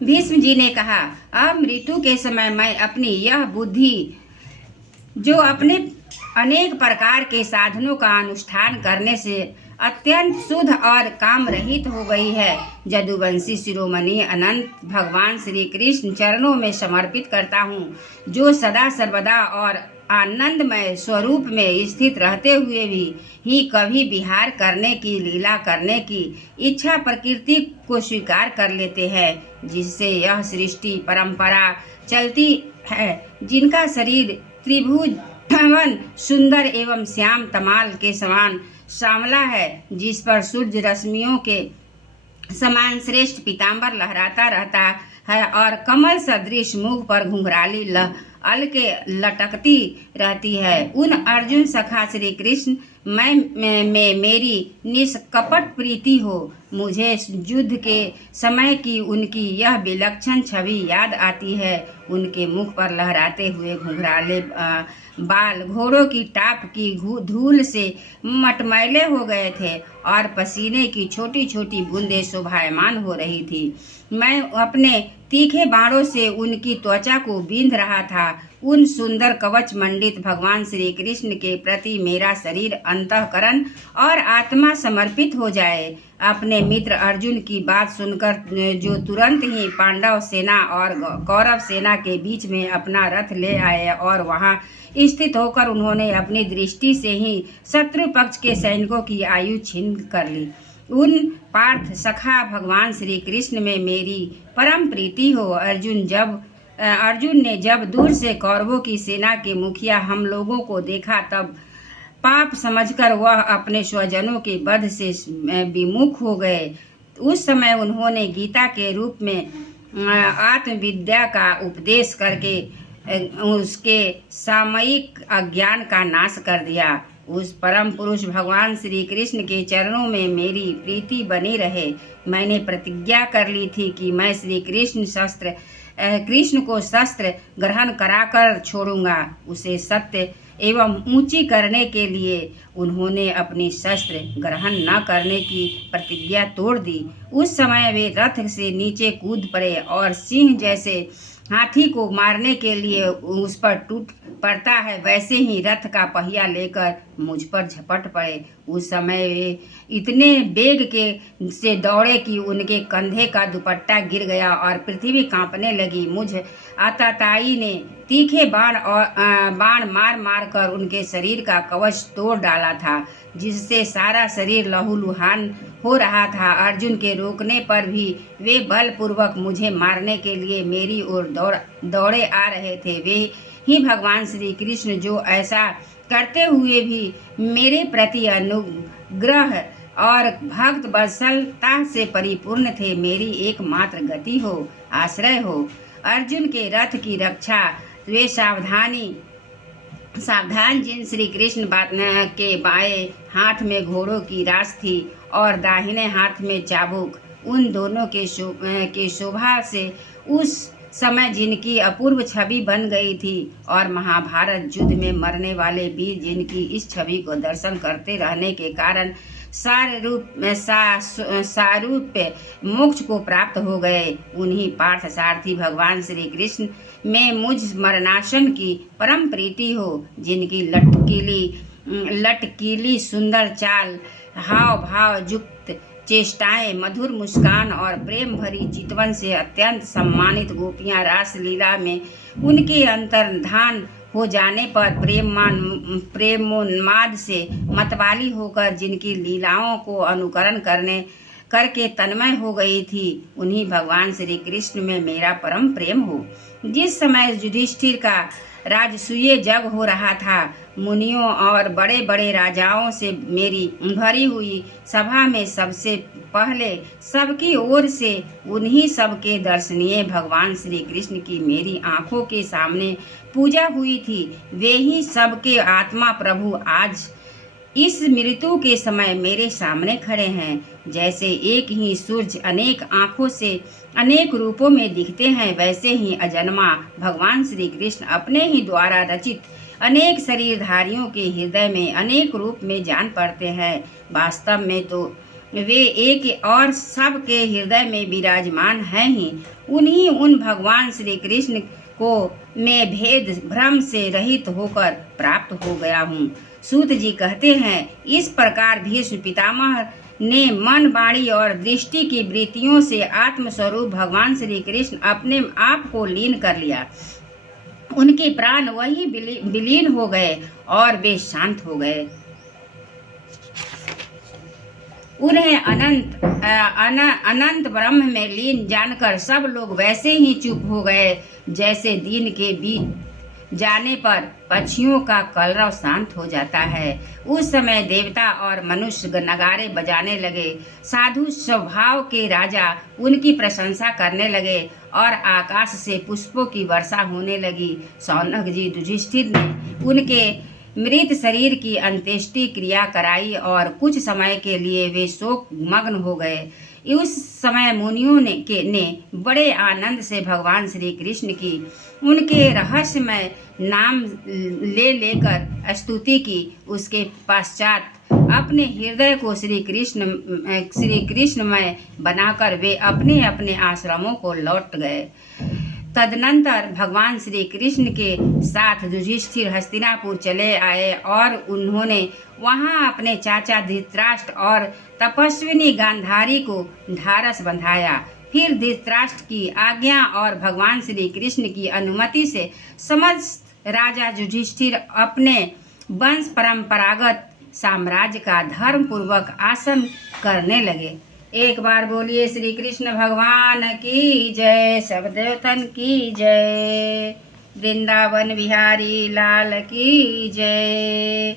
भीष्म जी ने कहा, अब मृत्यु के समय मैं अपनी यह बुद्धि जो अपने अनेक प्रकार के साधनों का अनुष्ठान करने से अत्यंत शुद्ध और काम रहित हो गई है, जदुवंशी शिरोमणि अनंत भगवान श्री कृष्ण चरणों में समर्पित करता हूँ, जो सदा सर्वदा और आनंदमय स्वरूप में स्थित रहते हुए भी ही कभी विहार करने की लीला करने की इच्छा प्रकृति को स्वीकार कर लेते हैं, जिससे यह सृष्टि परंपरा चलती है, जिनका शरीर त्रिभुज सुंदर एवं श्याम तमाल के समान श्यामला है, जिस पर सूर्य रश्मियों के समान श्रेष्ठ पीताम्बर लहराता रहता है और कमल सदृश मुख पर घुंघराली अलके लटकती रहती है। उन अर्जुन सखा श्री कृष्ण में मेरी निष्कपट प्रीति हो। मुझे युद्ध के समय की उनकी यह विलक्षण छवि याद आती है। उनके मुख पर लहराते हुए घुंघराले बाल घोड़ों की टाप की धूल से मटमैले हो गए थे और पसीने की छोटी छोटी बूंदें शोभायमान हो रही थी। मैं अपने तीखे बाणों से उनकी त्वचा को बींध रहा था। उन सुंदर कवच मंडित भगवान श्री कृष्ण के प्रति मेरा शरीर अंतःकरण और आत्मा समर्पित हो जाए। अपने मित्र अर्जुन की बात सुनकर जो तुरंत ही पांडव सेना और कौरव सेना के बीच में अपना रथ ले आए और वहां स्थित होकर उन्होंने अपनी दृष्टि से ही शत्रु पक्ष के सैनिकों की आयु छीन कर ली। उन पार्थ सखा भगवान श्री कृष्ण में मेरी परम प्रीति हो। अर्जुन ने जब दूर से कौरवों की सेना के मुखिया हम लोगों को देखा, तब पाप समझकर वह अपने स्वजनों के वध से विमुख हो गए। उस समय उन्होंने गीता के रूप में आत्मविद्या का उपदेश करके उसके सामयिक अज्ञान का नाश कर दिया। उस परम पुरुष भगवान श्री कृष्ण के चरणों में मेरी प्रीति बनी रहे। मैंने प्रतिज्ञा कर ली थी कि मैं श्री कृष्ण को शस्त्र ग्रहण कराकर छोड़ूंगा। उसे सत्य एवं ऊंची करने के लिए उन्होंने अपनी शस्त्र ग्रहण न करने की प्रतिज्ञा तोड़ दी। उस समय वे रथ से नीचे कूद पड़े और सिंह जैसे हाथी को मारने के लिए उस पर टूट पड़ता है, वैसे ही रथ का पहिया लेकर मुझ पर झपट पड़े। उस समय वे इतने वेग के से दौड़े कि उनके कंधे का दुपट्टा गिर गया और पृथ्वी कांपने लगी। मुझ आतताई ने तीखे बाण मार मार कर उनके शरीर का कवच तोड़ डाला था, जिससे सारा शरीर लहूलुहान हो रहा था। अर्जुन के रोकने पर भी वे बलपूर्वक मुझे मारने के लिए मेरी ओर दौड़े आ रहे थे। वे ही भगवान श्री कृष्ण जो ऐसा करते हुए भी मेरे प्रति अनुग्रह और भक्त वत्सलता से परिपूर्ण थे, मेरी एकमात्र गति हो, आश्रय हो। अर्जुन के रथ की रक्षा वे सावधान जिन श्री कृष्ण के बाएं हाथ में घोड़ों की रास थी और दाहिने हाथ में चाबुक, उन दोनों के शोभा से उस समय जिनकी अपूर्व छवि बन गई थी और महाभारत युद्ध में मरने वाले वीर जिनकी इस छवि को दर्शन करते रहने के कारण सारूप्य मोक्ष को प्राप्त हो गए, उन्हीं पार्थ सारथी भगवान श्री कृष्ण में मुझ मरणासन की परम प्रीति हो, जिनकी लटकीली सुंदर चाल, हाव भाव युक्त चेष्टाएं, मधुर मुस्कान और प्रेम भरी चितवन से अत्यंत सम्मानित गोपियां रास लीला में उनके अंतर्धान हो जाने पर प्रेमोन्माद से मतवाली होकर जिनकी लीलाओं को अनुकरण करके तन्मय हो गई थी, उन्हीं भगवान श्री कृष्ण में मेरा परम प्रेम हो। जिस समय युधिष्ठिर का राजसूय जग हो रहा था, मुनियों और बड़े बड़े राजाओं से मेरी भरी हुई सभा में सबसे पहले सबकी ओर से उन्हीं सबके दर्शनीय भगवान श्री कृष्ण की मेरी आंखों के सामने पूजा हुई थी। वे ही सबके आत्मा प्रभु आज इस मृत्यु के समय मेरे सामने खड़े हैं। जैसे एक ही सूर्य अनेक आँखों से अनेक रूपों में दिखते हैं, वैसे ही अजन्मा भगवान श्री कृष्ण अपने ही द्वारा रचित अनेक शरीरधारियों के हृदय में अनेक रूप में जान पड़ते हैं। वास्तव में तो वे एक और सबके हृदय में विराजमान हैं ही। उन्हीं उन भगवान श्री कृष्ण को मैं भेद भ्रम से रहित होकर प्राप्त हो गया हूँ। सूत जी कहते हैं, इस प्रकार भीष्म पितामह ने मन, वाणी और दृष्टि की वृत्तियों से आत्मस्वरूप भगवान श्री कृष्ण अपने आप को लीन कर लिया। उनके प्राण वही विलीन हो गए और वे शांत हो गए। उन्हें अनंत ब्रह्म में लीन जानकर सब लोग वैसे ही चुप हो गए जैसे दिन के बीत जाने पर पक्षियों का कलरव शांत हो जाता है। उस समय देवता और मनुष्य नगाड़े बजाने लगे। साधु स्वभाव के राजा उनकी प्रशंसा करने लगे और आकाश से पुष्पों की वर्षा होने लगी। शौनक जी युधिष्ठिर ने उनके मृत शरीर की अंत्येष्टि क्रिया कराई और कुछ समय के लिए वे शोक मग्न हो गए। उस समय मुनियों ने बड़े आनंद से भगवान श्री कृष्ण की उनके रहस्यमय नाम ले लेकर स्तुति की। उसके पश्चात अपने हृदय को श्री कृष्णमय बनाकर वे अपने अपने आश्रमों को लौट गए। तदनंतर भगवान श्री कृष्ण के साथ युधिष्ठिर हस्तिनापुर चले आए और उन्होंने वहां अपने चाचा धृतराष्ट्र और तपस्विनी गांधारी को ढारस बंधाया। फिर धृतराष्ट्र की आज्ञा और भगवान श्री कृष्ण की अनुमति से समस्त राजा युधिष्ठिर अपने वंश परंपरागत साम्राज्य का धर्म पूर्वक आसन करने लगे। एक बार बोलिए श्री कृष्ण भगवान की जय, सब देवतन की जय, वृंदावन बिहारी लाल की जय।